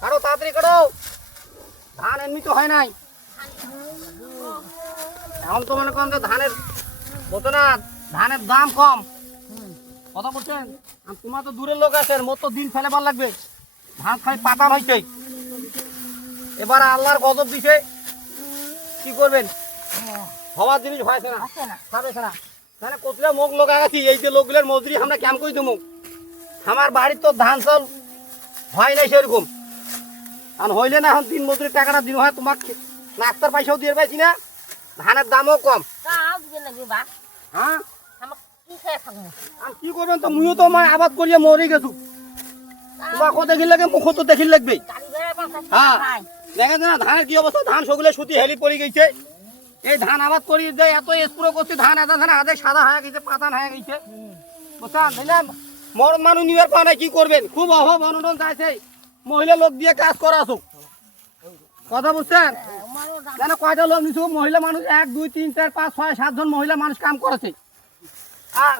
কারো তাড়াতাড়ি করো, ধান এমনি তো হয় নাই। এখন তো মনে করেন যে ধানের বলতো না, ধানের দাম কম। কথা বলছেন, আর তোমার তো দূরের লোক আছেন, মোর তো দিন ফেলে ভাল লাগবে। ধান খালি পাতান হইছে, এবার আল্লাহর গজব দিছে, কি করবেন? হওয়ার জিনিস হয়েছে না, খাবে না। মানে কতটা মুখ লোক আছি, এই যে লোকগুলোর মজুরি আমরা কেমন করে দেবো? আমার বাড়ির তো ধান চাল হয় নাই সেরকম, আর হইলে না এখন দিন মজুরির টাকাটা দিন হয়, তোমার নাস্তার পয়সাও দিয়ে পাইছি না, ধানের দামও কম। হ্যাঁ আর কি করবেন, তো মুইও তো মানে আবাদ করিয়ে মরে গেছু, তোমাকে দেখিল লাগে, মুখ তো দেখিল লাগবে। হ্যাঁ দেখেন না ধানের কি অবস্থা, ধান সগুলো সুতি হেলি পড়ে গেছে। এই ধান আবাদ করি দেয়, এত স্প্রে করছি, ধান এত ধান আধে সাদা হয়ে গেছে, পাতান হয়ে গেছে, বুঝছেন? বুঝলাম মরণ মানুষ নিবার পাওয়া নাই, কি করবেন? খুব অভাব অনটন চাইছে, মহিলা লোক দিয়ে কাজ করা আসুক। কথা বুঝছেন? কেন কয়টা লোক নিছু? মহিলা মানুষ 1 2 3 4 5 6 7 জন মহিলা মানুষ কাম করেছে। আর